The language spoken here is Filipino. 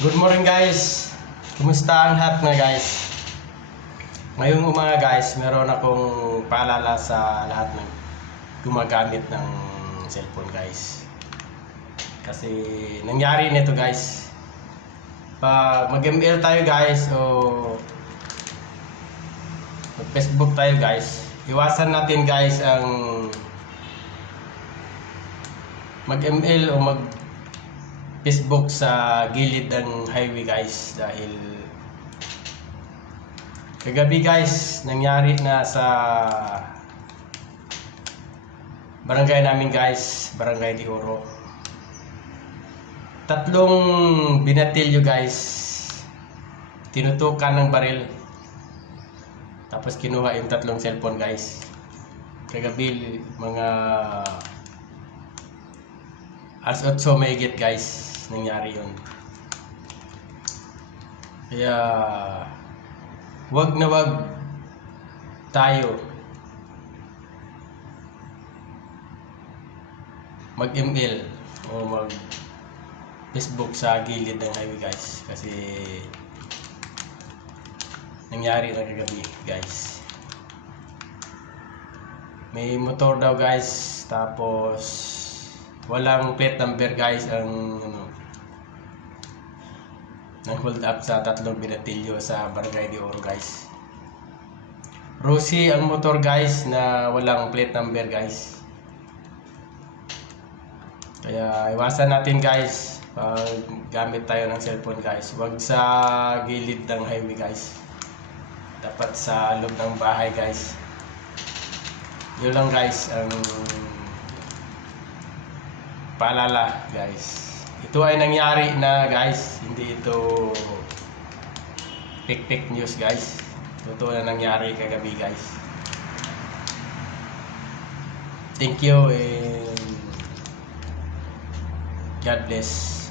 Good morning guys. Kumusta ang lahat na guys? Ngayong umaga guys, meron akong paalala sa lahat ng gumagamit ng cellphone guys. Kasi nangyari nito guys. Pag mag-ML tayo guys o mag-Facebook tayo guys, iwasan natin guys ang mag-ML o mag-Facebook sa gilid ng highway guys, dahil kagabi guys nangyari na sa barangay namin guys, Barangay de Oro. Tatlong binatilyo guys, tinutukan ng baril, tapos kinuha yung tatlong cellphone guys. Kagabi mga alas 8 mahigit guys nangyari yun. Kaya wag na wag tayo mag-ML o mag-Facebook sa gilid ng highway guys, kasi nangyari na kagabi guys. May motor daw guys, tapos walang plate number guys ang nang hold up sa tatlong binatilyo sa Barangay de Oro guys. Rosy ang motor guys na walang plate number guys. Kaya iwasan natin guys pag gamit tayo ng cellphone guys. Huwag sa gilid ng highway guys. Dapat sa loob ng bahay guys. Yun lang guys ang paalala guys. Ito ay nangyari na guys, hindi ito fake news guys. Totoo na nangyari kagabi guys. Thank you and God bless.